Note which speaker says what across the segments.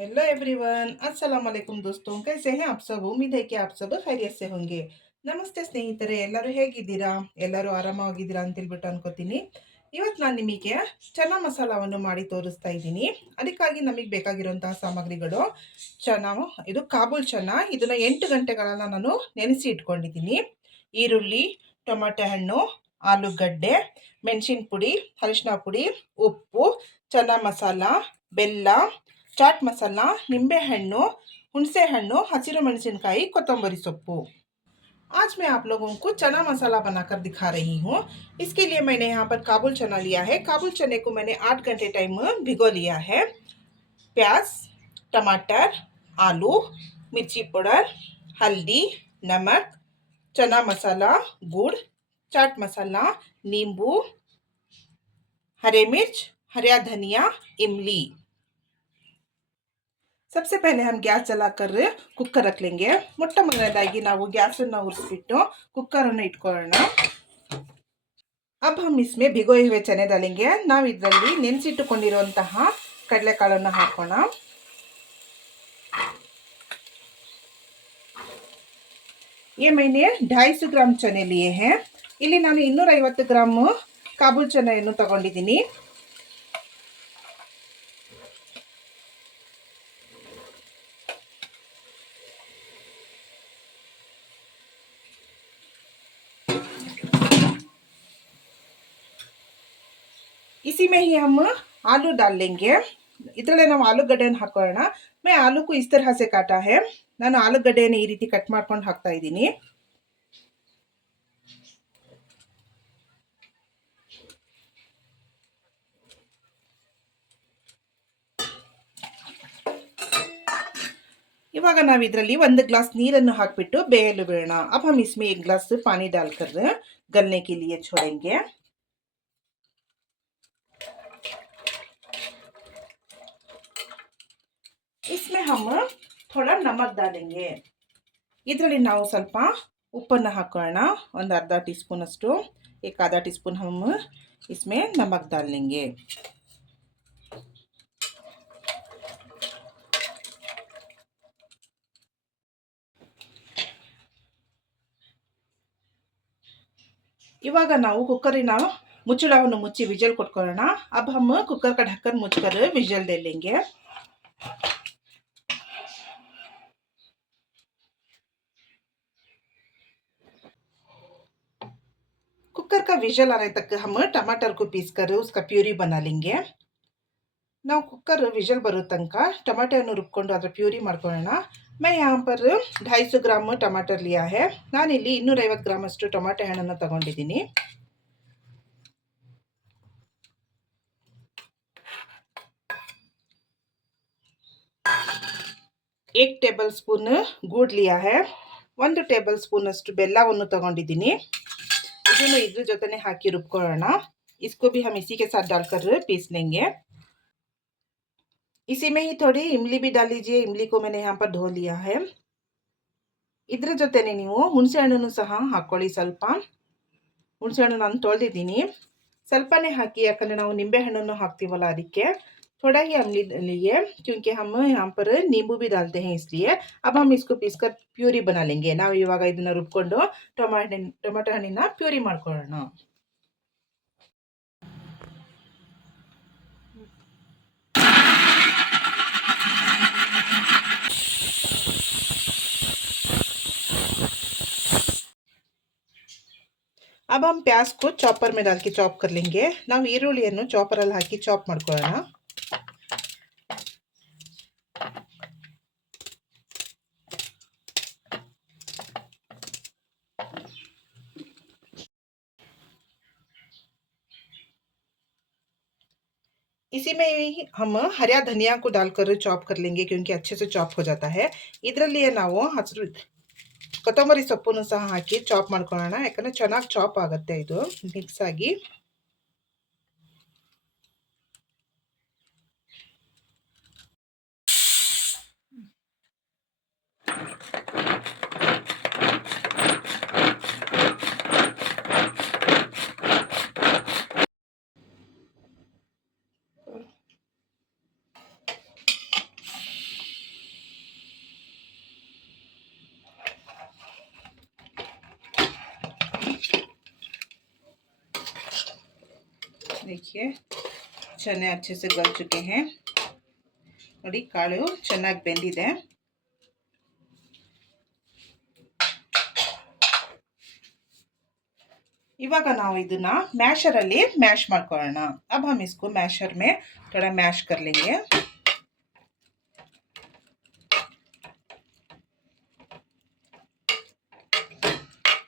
Speaker 1: Hello everyone अस्सलाम वालेकुम दोस्तों कैसे हैं आप सब उम्मीद है कि आप सब खैरियत से होंगे ನಮಸ್ತೆ ಸ್ನೇಹಿತರೆ ಎಲ್ಲರೂ ಹೇಗಿದ್ದೀರಾ ಎಲ್ಲರೂ ಆರಾಮಾಗಿದ್ದೀರಾ ಅಂತೇಳ್ಬಿಟ್ಟು ಅನ್ಕೋತೀನಿ ಇವತ್ತು ನಾನು ನಿಮಗೆ ಚನಾ ಮಸಾಲವನ್ನು ಮಾಡಿ ತೋರಿಸ್ತಾ ಇದ್ದೀನಿ ಅದಕ್ಕಾಗಿ ನಮಗೆ ಬೇಕಾಗಿರುವಂತಹ ಸಾಮಗ್ರಿಗಳು ಚನಾ ಇದು ಕಾಬೂಲ್ ಚನಾ ಇದನ್ನು ಎಂಟು ಗಂಟೆಗಳನ್ನು ನಾನು ನೆನೆಸಿ ಇಟ್ಕೊಂಡಿದ್ದೀನಿ ಈರುಳ್ಳಿ ಟೊಮೆಟೊ ಹಣ್ಣು ಆಲೂಗಡ್ಡೆ ಮೆಣಸಿನ ಪುಡಿ ಅರಿಶಿನ ಪುಡಿ ಉಪ್ಪು ಚನಾ ಮಸಾಲ ಬೆಲ್ಲ ಚಾಟ್ ಮಸಾಲ ನಿಂಬೆಹಣ್ಣು हुनसेहಣ್ಣು हसी मेणसिनकाई कोतंबरी सೊಪ್ಪು आज मैं आप लोगों को चना मसाला बनाकर दिखा रही हूँ इसके लिए मैंने यहाँ पर काबुल चना लिया है काबुल चने को मैंने आठ घंटे टाइम में भिगो लिया है प्याज टमाटर आलू मिर्ची पाउडर हल्दी नमक चना मसाला गुड़ चाट मसाला नींबू हरे मिर्च हरिया धनिया इमली ಸಬ್ಸೆ पहले ಹಮ್ ಗ್ಯಾಸ್ ಚಲಾಕರ್ ಕುಕ್ಕರ್ ಹಾಕ್ಲಿಂಗೆ ಮೊಟ್ಟ ಮೊದಲನೇದಾಗಿ ನಾವು ಗ್ಯಾಸನ್ನು ಉರಿಸ್ಬಿಟ್ಟು ಕುಕ್ಕರನ್ನು ಇಟ್ಕೊಳ್ಳೋಣ ಅಬ್ हम इसमें भिगोए हुए ನಾವು ಇದರಲ್ಲಿ ನೆನೆಸಿಟ್ಟುಕೊಂಡಿರುವಂತಹ ಕಡಲೆಕಾಳನ್ನು ಹಾಕೋಣ ये मैंने 250 ಗ್ರಾಮ್ चने ಇಲ್ಲಿ ನಾನು ಇನ್ನೂರೈವತ್ತು ಗ್ರಾಮ್ ಕಾಬೂಲ್ ಚೆನ್ನೆಯನ್ನು ತಗೊಂಡಿದ್ದೀನಿ ಇಲ್ಲಿಮೇಲೆ ನಾವು ಆಲೂ ದಲ್ಲೆಂಗೇ ಇತ್ರಲೇ ನಾವು ಆಲೂ ಗಡೆನ ಹಾಕೋಣ ಮೇ ಆಲೂಕು ಈ ತರಹಸೆ ಕಟಾಹೇ ನಾನು ಆಲೂ ಗಡೆನೆ ಈ ರೀತಿ ಕಟ್ ಮಾಡ್ಕೊಂಡು ಹಾಕ್ತಿದೀನಿ ಈಗ ನಾವು ಇದರಲ್ಲಿ ಒಂದು ಗ್ಲಾಸ್ ನೀರನ್ನ ಹಾಕಿಬಿಟ್ಟು ಬೇಯಲು ಬಿಡೋಣ ಅಪೋಮಿಸ್ ಮೇ 1 ಗ್ಲಾಸ್ ನೀರು ಹಾಕಿ ڈال ਕਰ رہے ہیں ಗन्ने के लिए छोड़ेंगे इसमें हम थोड़ा नमक डालेंगे इधरली ನಾವು ಸ್ವಲ್ಪ ಉಪ್ಪನ್ನ ಹಾಕೋಣ ಒಂದು ಅರ್ಧ ಟೀಸ್ಪೂನ್ಷ್ಟು ಈ ಕಾದಾ ಟೀಸ್ಪೂನ್ ہم इसमें नमक डाल लेंगे कि बगा ನಾವು कुकरี่ ನಾನು ಮುಚ್ಚಳವನ್ನು ಮುಚ್ಚಿ ವಿಜಲ್ ಕೊಟ್ಕೊಳ್ಳೋಣ अब हम कुकर ಕಡಕದ ಮುಚ್ಚಳ ವಿಜಲ್ ದೇಲೆಂಗೆ ವಿಷಲ್ आ रहे तक हम टमाटर को पीस ನಾವು ಕುಕ್ಕರ್ ವಿಷಲ್ ಬರೋ ತನಕ ಹಣ್ಣು ರುಬ್ಕೊಂಡು ಅದರ ಪ್ಯೂರಿ ಮಾಡ್ಕೊಳ್ಳೋಣ ಮೈ यहाँ पर ढाई ಟಮಾಟರ್ ग्राम ನಾನಿಲ್ಲಿ ಇನ್ನೂರೈವತ್ತು ಗ್ರಾಮ್ ಅಷ್ಟು ಹಣ್ಣನ್ನು ತಗೊಂಡಿದ್ದೀನಿ ಏಕ್ ಟೇಬಲ್ ಸ್ಪೂನ್ ಗೂಡ್ ಲಿಯಾ ಒಂದು ಟೇಬಲ್ ಸ್ಪೂನ್ ಅಷ್ಟು ಬೆಲ್ಲವನ್ನು ತಗೊಂಡಿದ್ದೀನಿ ಇದನ್ನು ಇದ್ರ ಜೊತೆನೆ ಹಾಕಿ ರುಬ್ಕೊಳ್ಳೋಣ इसको भी हम इसी के साथ डालकर पीस लेंगे इसी में ही थोड़ी इमली भी डाल लीजिए इमली को मैंने यहाँ पर धो लिया ಜೊತೆನೆ ನೀವು ಹುಣಸೆಹಣ್ಣು ಸಹ ಹಾಕೊಳ್ಳಿ ಸ್ವಲ್ಪ ಹುಣಸೆ ಹಣ್ಣು ನಾನು ತೊಳೆದಿದ್ದೀನಿ ಸ್ವಲ್ಪನೇ ಹಾಕಿ ಯಾಕಂದರೆ ನಾವು ನಿಂಬೆ ಹಣ್ಣನ್ನು ಹಾಕ್ತೀವಲ್ಲ ಅದಕ್ಕೆ थोड़ा ही अमली है क्योंकि हम यहाँ पर नींबू भी डालते हैं इसलिए अब हम इसको पीसकर प्यूरी बना लेंगे ना इवग इन रुबको टमाटे टमाटो हण प्यूरी मोड़ो अब हम प्याज को चॉपर में डाल के चॉप कर लेंगे ना चॉपर हाकि चॉप मोड़ो इसी में ही हम हरिया धनिया को डालकर चॉप कर लेंगे क्योंकि अच्छे से चॉप हो जाता है इधर लिए ना वो हसर कोतमरी सोपन सह हाकि चॉप मोना या चना चॉप आगते मिक्स देखिए चने अच्छे से गल चुके हैं नोड़ी कालू चेना बंदे इवग ना मैशर मैश मोण अब हम इसको मैशर में थोड़ा मैश कर लेंगे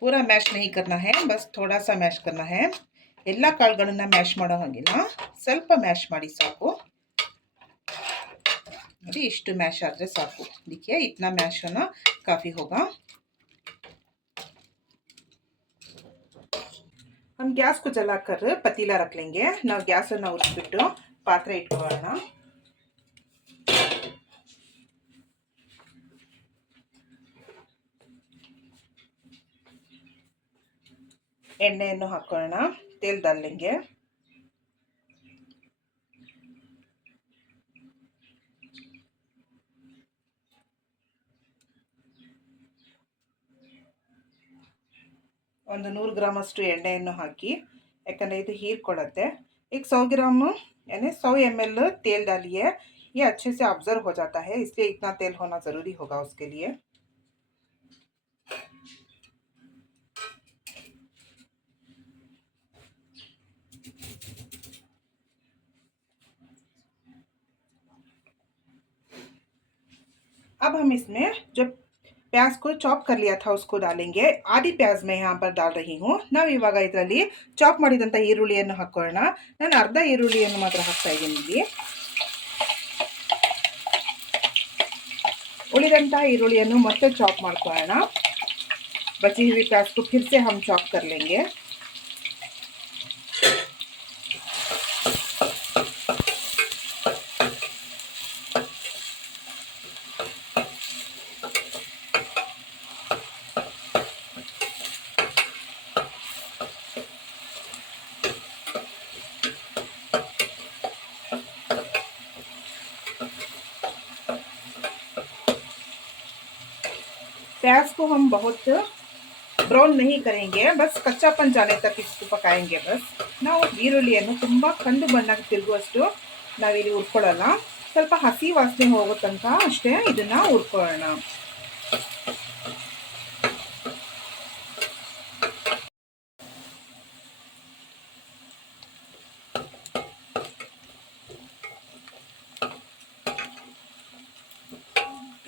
Speaker 1: पूरा मैश नहीं करना है बस थोड़ा सा मैश करना है ಎಲ್ಲ ಕಾಳುಗಳನ್ನು ಮ್ಯಾಶ್ ಮಾಡೋ ಹಾಗಿಲ್ಲ ಸ್ವಲ್ಪ ಮ್ಯಾಶ್ ಮಾಡಿ ಸಾಕು ನೋಡಿ ಇಷ್ಟು ಮ್ಯಾಶ್ ಆದರೆ ಸಾಕು ಅದಕ್ಕೆ ಇದನ್ನ ಮ್ಯಾಶನ್ನು ಕಾಫಿ ಹೋಗ ನಮ್ಮ ಗ್ಯಾಸ್ ಕುಜಲ್ ಹಾಕರು ಪತಿಲ ರಕ್ಲಿಂಗೆ ನಾವು ಗ್ಯಾಸನ್ನು ಉರಿಸ್ಬಿಟ್ಟು ಪಾತ್ರೆ ಇಟ್ಕೊಳ್ಳೋಣ ಎಣ್ಣೆಯನ್ನು ಹಾಕೋಣ तेल डाल लेंगे नूर ग्राम अस्टू हाकि हीरकोड़े ಯಾಕಂದರೆ सौ ग्राम यानी सौ एम एल तेल डालिए ये अच्छे से ऑब्जर्व हो जाता है इसलिए इतना तेल होना ज़रूरी होगा उसके लिए अब हम इसमें जब ಪ್ಯಾಸ್ ಚಾಪ್ ಕರ್ಲಿ ಅಥವಾ ಡಾಲೆಂಗೆ ಆದಿ ಪ್ಯಾಸ್ ಮೇ ಹಾ ಪರ್ ನಾವು ಇವಾಗ ಇದರಲ್ಲಿ ಚಾಪ್ ಮಾಡಿದಂಥ ಈರುಳ್ಳಿಯನ್ನು ಹಾಕೋಣ ನಾನು ಅರ್ಧ ಈರುಳ್ಳಿಯನ್ನು ಮಾತ್ರ ಹಾಕ್ತಾ ಇದ್ದೀನಿ ಇಲ್ಲಿ ಉಳಿದಂಥ ಈರುಳ್ಳಿಯನ್ನು ಮತ್ತೆ ಚಾಪ್ ಮಾಡ್ಕೊಳ್ಳೋಣ ಬಚಿ ಹುಯಿ ಪ್ಯಾಸ್ ಕೊ ಫಿರ್ ಹಮ್ ಚಾಪ್ ಕರ್ प्याज को हम बहुत ಬ್ರೌನ್ ನಹಿ ಕರೆಂಗೆ ಬಸ್ ಕಚ್ಚಾಪನ್ ಜಾನೆ ತಕ್ಕ ಇಷ್ಟು ಪಕಾಯಂಗೆ ಬಸ್ ನಾವು ಈರುಳ್ಳಿಯನ್ನು ತುಂಬ ಕಂದು ಬಣ್ಣಕ್ಕೆ ತಿರುಗುವಷ್ಟು ನಾವಿಲ್ಲಿ ಹುರ್ಕೊಳ್ಳೋಲ್ಲ ಸ್ವಲ್ಪ ಹಸಿ ವಾಸನೆ ಹೋಗೋ ಅಷ್ಟೇ ಇದನ್ನು ಹುರ್ಕೊಳ್ಳೋಣ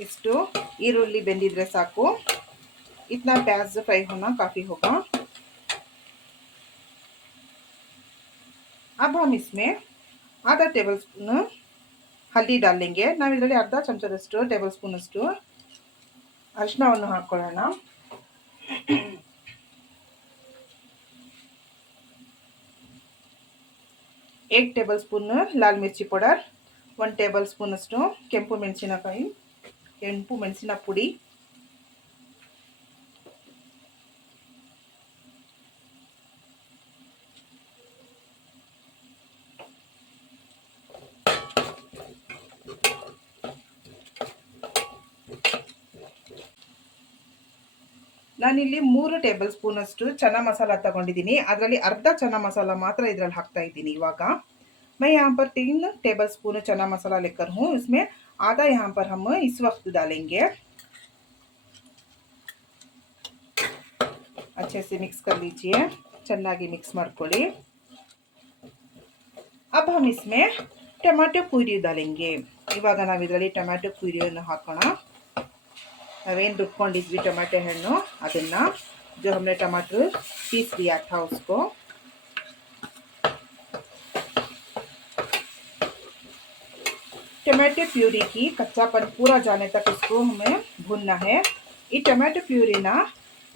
Speaker 1: ಇಷ್ಟು ಇರುಳ್ಳಿ ಬೆಂದಿದ್ರೆ ಸಾಕು ಇತ್ನಾ ಪ್ಯಾಸ್ ಫ್ರೈ ہونا ಕಾಫಿ ಹೋಗಾ. ಆಬೋ ہمಿಸ್ಮೇ 1/2 ಟೇಬಲ್ ಸ್ಪೂನ್ ಹಲ್ಲಿ ಡಾಳಂಗೇ. ನಾವ್ ಇದಲಿ ಅರ್ಧ ಚಮಚದಷ್ಟು ಟೇಬಲ್ ಸ್ಪೂನ್ ಅಷ್ಟು ಅರಿಶಿನವನ್ನು ಹಾಕೊಳ್ಳೋಣ. 1 ಟೇಬಲ್ ಸ್ಪೂನ್ लाल मिर्ची पाउडर 1 ಟೇಬಲ್ ಸ್ಪೂನ್ ಅಷ್ಟು ಕೆಂಪು ಮೆಣಸಿನಕಾಯಿ ಕೆಂಪು ಮೆಣಸಿನ ಪುಡಿ ನಾನಿಲ್ಲಿ ಮೂರು ಟೇಬಲ್ ಸ್ಪೂನಷ್ಟು ಚನ್ನ ಮಸಾಲ ತಗೊಂಡಿದ್ದೀನಿ ಅದರಲ್ಲಿ ಅರ್ಧ ಚನ್ನ ಮಸಾಲ ಮಾತ್ರ ಇದರಲ್ಲಿ ಹಾಕ್ತಾ ಇದ್ದೀನಿ ಇವಾಗ मैं यहाँ पर तीन टेबल स्पून चना मसाला लेकर हूँ इसमें आधा यहाँ पर हम इस वक्त डालेंगे अच्छे से मिक्स कर लीजिए ಚೆನ್ನಾಗಿ मिक्स मरकोली अब हम इसमें टमाटो ಪೂರಿ डालेंगे इवग ना टमाटो ಟೊಮ್ಯಾಟೊ हाकोण नावेन रुक टमाटे हण्णु ಹಣ್ಣು जो हमने टमाटर पीस लिया था उसको टमाटो प्यूरी की कच्चापन पूरा जाने तक इसको हमें भूनना है ಈ ಟೊಮ್ಯಾಟೊ ಪ್ಯೂರಿನ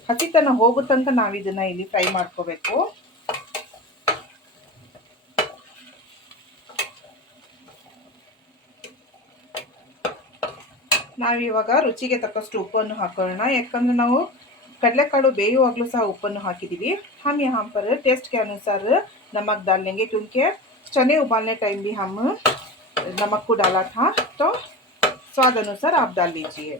Speaker 1: ಹಸಿತನ ಹೋಗೋ ತನಕ ನಾವು ಇದನ್ನ ಇಲ್ಲಿ ಫ್ರೈ ಮಾಡ್ಕೋಬೇಕು ನಾವಿವಾಗ ರುಚಿಗೆ ತಕ್ಕಷ್ಟು ಉಪ್ಪನ್ನು ಹಾಕೋಣ ಯಾಕಂದ್ರೆ ನಾವು ಕಡಲೆಕಾಳು ಬೇಯುವಾಗಲೂ ಸಹ ಉಪ್ಪನ್ನು ಹಾಕಿದ್ದೀವಿ ಹಮ್ ಯಾ ಟೇಸ್ಟ್ಗೆ ಅನುಸಾರ ನಮಗ್ ದಾಲ್ನೆಗೆ ಟುಂಕೆ ಚನೆ ಉಬಾಲನೆ ಟೈಮ್ ಭಿ ಹಮ್ नमक को डाला था तो स्वाद अनुसार आप डाल लीजिए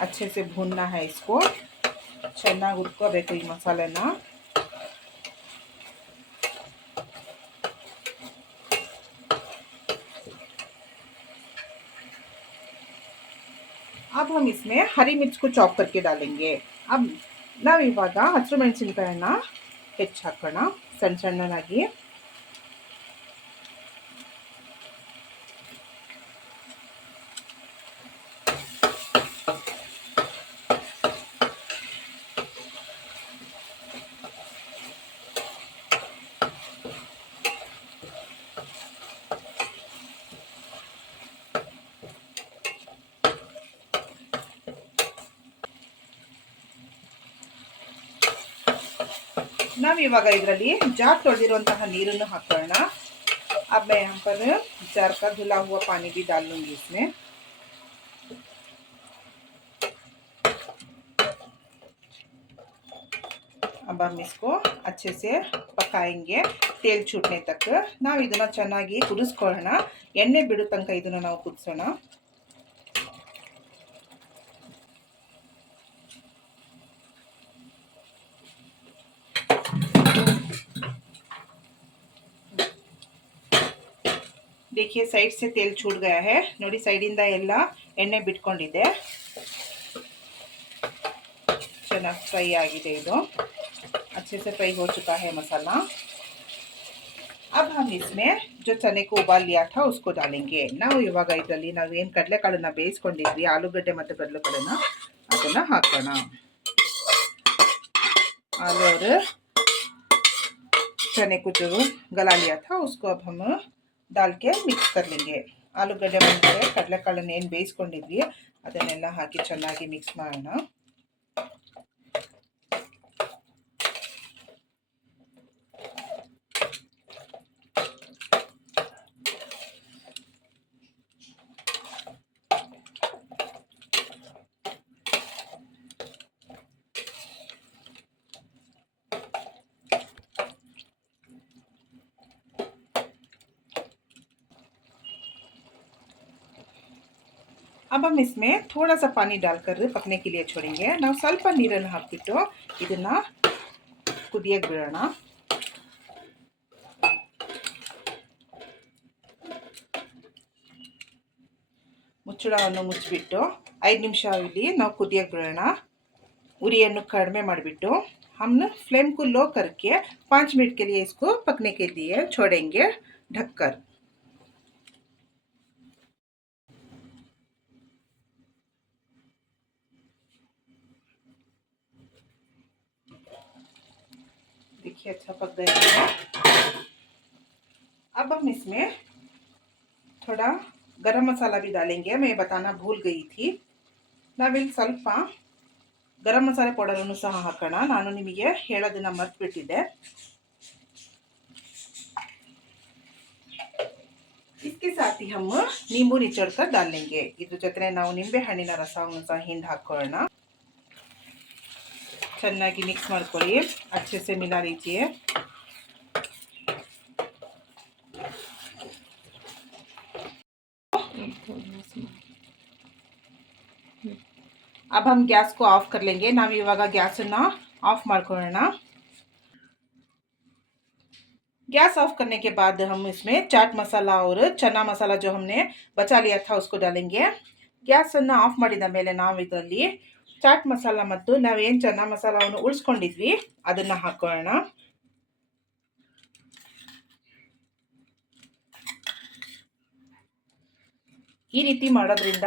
Speaker 1: अच्छे से भूनना है इसको छना गुड़ को बेकरी मसाला ना अब हम इसमें हरी मिर्च को चॉप करके डालेंगे अब ना ನಾವೀವಾಗ हसर ಮೆಣಸಿನ್ಕಾಯನ್ನ हाकोना संचरण ಇವಾಗ ಇದರಲ್ಲಿ ಜಾರ್ ತೊಳೆದಿರುವಂತಹ ನೀರನ್ನು ಹಾಕೋಣ ಅಬ್ಬೆ मैं यहाँ पर जार ಪಾನಿ ಬಿ हुआ पानी ಅಬ್ಬ इसमें ತೇಲ್ ಚೂಟ್ನೆ ತಕ್ಕ ನಾವು ಇದನ್ನು ಚೆನ್ನಾಗಿ ಕುದಿಸ್ಕೊಳ್ಳೋಣ ಎಣ್ಣೆ ಬಿಡೋ ತನಕ ಇದನ್ನು ನಾವು ಕುದಿಸೋಣ ದೇಖಿ ಸೈಡ್ ಸೆ ಸೇಲ್ ಚೂಡ್ಗ ನೋಡಿ ಸೈಡಿಂದ ಎಲ್ಲ ಎಣ್ಣೆ ಬಿಟ್ಕೊಂಡಿದೆ ಫ್ರೈ ಆಗಿದೆ ಇದು ಫ್ರೈ ಹೋ ಚುಕಾಲ ಅಬ್ಹಾಮ್ ಇಸ್ಮೆ ಚೆನ್ನಾಗಿ ಉಬಾಲಿ ಉಸ್ಕೋ ಉಸ್ಕೋದಾಲಿಂಗೆ ನಾವು ಇವಾಗ ಇದರಲ್ಲಿ ನಾವ್ ಏನ್ ಕಡಲೆ ಬೇಯಿಸ್ಕೊಂಡಿದ್ವಿ ಆಲೂಗಡ್ಡೆ ಮತ್ತು ಕಡಲೆ ಕಾಳುನ ಅದನ್ನ ಹಾಕೋಣ ಆಲೂ ಚನೆ ಕು ಗಲಾಳಿ ಅಥವಾ ಉಸ್ಕು ಅಬ್ಬಮ್ ದಾಲ್ಗೆ ಮಿಕ್ಸ್ मिक्स ಆಲೂಗಡ್ಡೆ ಬಂದರೆ ಕಡಲೆಕಾಳನ್ನು ಏನು ಬೇಯಿಸ್ಕೊಂಡಿದ್ವಿ ಅದನ್ನೆಲ್ಲ ಹಾಕಿ ಚೆನ್ನಾಗಿ ಮಿಕ್ಸ್ ಮಾಡೋಣ अब ಇಸ್ಮೆ इसमें ಪಾನಿ ಡಾಲ್ಕರ್ पानी डालकर ಪಕ್ಕನೆ ಕಿಲಿಯ ನಾವು ಸ್ವಲ್ಪ ನೀರನ್ನು ಹಾಕಿಬಿಟ್ಟು ಇದನ್ನು ಕುದಿಯಕ್ಕೆ ಬಿಡೋಣ ಮುಚ್ಚಳವನ್ನು ಮುಚ್ಚಿಬಿಟ್ಟು ಐದು ನಿಮಿಷ ಇಲ್ಲಿ ನಾವು ಕುದಿಯಕ್ಕೆ ಬಿಡೋಣ ಉರಿಯನ್ನು ಕಡಿಮೆ ಮಾಡಿಬಿಟ್ಟು हमने फ्लेम ಲೋ ಕರ್ಕೆ ಪಾಂಚ್ ಮಿನಿಟ್ मिनट के लिए इसको पकने के देखिए अच्छा पक गया अब हम इसमें थोड़ा गरम मसाला भी डालेंगे मैं ये बताना भूल गई थी ना विल स्वल्प गरम मसाले पौडर सह हाकण नानू नि मर्तबिटे इसके साथ ही हम नींबू निचोड़कर डालेंगे इतने ना निबे हण्ण रस हिंड ಚೆನ್ನಾಗಿ ಮಿಕ್ಸ್ ಮಾಡ್ಕೊಳ್ಳಿ ಅಚ್ಚಸೆ ಮಿಲಾ ರೀತಿ अब हम गैस को ऑफ कर लेंगे ना नाव गैस ऑफ मोड़ गैस ऑफ करने के बाद हम इसमें चाट मसाला और चना मसाला जो हमने बचा लिया था उसको डालेंगे गैस ऑफ मेले नाव ಚಾಟ್ ಮಸಾಲ ಮತ್ತು ನಾವೇನು ಚೆನ್ನಾಗಿ ಮಸಾಲವನ್ನು ಉಳಿಸ್ಕೊಂಡಿದ್ವಿ ಅದನ್ನು ಹಾಕೋಣ ಈ ರೀತಿ ಮಾಡೋದ್ರಿಂದ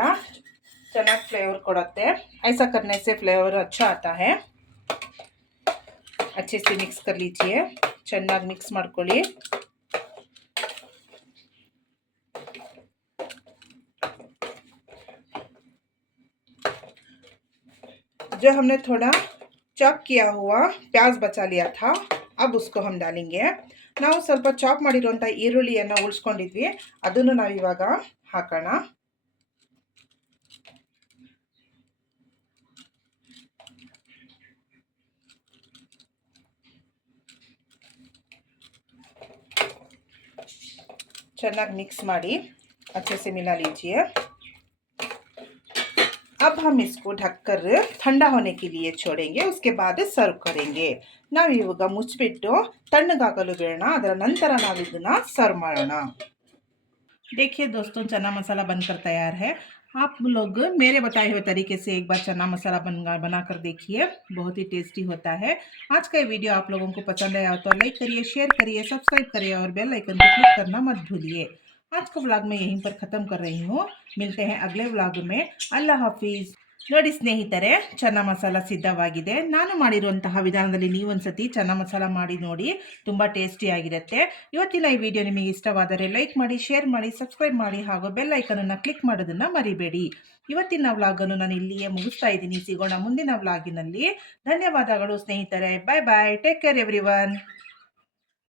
Speaker 1: ಚೆನ್ನಾಗಿ ಫ್ಲೇವರ್ ಕೊಡುತ್ತೆ ಐಸ ಕರ್ನೆ ಫ್ಲೇವರ್ ಅಚ್ಚ ಆತಾ ಹೇ अच्छे से ಚೆನ್ನಾಗಿ ಮಿಕ್ಸ್ ಮಾಡ್ಕೊಳ್ಳಿ हमने थोड़ा चॉप किया हुआ प्याज बचा लिया था अब उसको हम डालेंगे नाउ ಸ್ವಲ್ಪ ಚಾಪ್ ಮಾಡಿದಂತ ಈರುಳ್ಳಿಯನ್ನು ಉಳ್ಸ್ಕೊಂಡಿದ್ವಿ ಅದನ್ನು ನಾವು ಈಗ ಹಾಕಣ ಚೆನ್ನಾಗಿ ಮಿಕ್ಸ್ ಮಾಡಿ अच्छे से मिला लीजिए अब हम इसको ढककर ठंडा होने के लिए छोड़ेंगे उसके बाद ಸರ್ವ್ ಕರೆಂಗೆ ನಾವು ಇವಾಗ ಮುಚ್ಚಿಬಿಟ್ಟು ತಣ್ಣಗಾಗಲು ಬೇಡೋಣ अदर नंतर ನಾವು ಇದನ್ನು ಸರ್ವ್ ಮಾಡೋಣ देखिए दोस्तों चना मसाला बनकर तैयार है आप लोग मेरे बताए हुए तरीके से एक बार चना मसाला बन बना कर देखिए बहुत ही टेस्टी होता है आज का ये वीडियो आप लोगों को पसंद आया तो लाइक करिए शेयर करिए सब्सक्राइब करिए और बेल आइकन को क्लिक करना मत भूलिए आज ವ್ಲಾಗ್ व्लॉग मैं यहीं पर ख़त्म कर रही हूँ मिलते हैं अगले में ಅಲ್ಲಾ ಹಾಫೀಸ್ ನೋಡಿ ಸ್ನೇಹಿತರೆ ಚನ್ನ ಮಸಾಲ ಸಿದ್ಧವಾಗಿದೆ ನಾನು ಮಾಡಿರುವಂತಹ ವಿಧಾನದಲ್ಲಿ ನೀವೊಂದ್ಸತಿ ಚನ್ನ ಮಸಾಲ ಮಾಡಿ ನೋಡಿ ತುಂಬ ಟೇಸ್ಟಿಯಾಗಿರುತ್ತೆ ಇವತ್ತಿನ ಈ ವಿಡಿಯೋ ನಿಮಗೆ ಇಷ್ಟವಾದರೆ ಲೈಕ್ ಮಾಡಿ ಶೇರ್ ಮಾಡಿ ಸಬ್ಸ್ಕ್ರೈಬ್ ಮಾಡಿ ಹಾಗೂ ಬೆಲ್ ಐಕನನ್ನು ಕ್ಲಿಕ್ ಮಾಡೋದನ್ನು ಮರಿಬೇಡಿ ಇವತ್ತಿನ ವ್ಲಾಗನ್ನು ನಾನು ಇಲ್ಲಿಯೇ ಮುಗಿಸ್ತಾ ಇದ್ದೀನಿ ಸಿಗೋಣ ಮುಂದಿನ ವ್ಲಾಗಿನಲ್ಲಿ ಧನ್ಯವಾದಗಳು ಸ್ನೇಹಿತರೆ bye bye take care every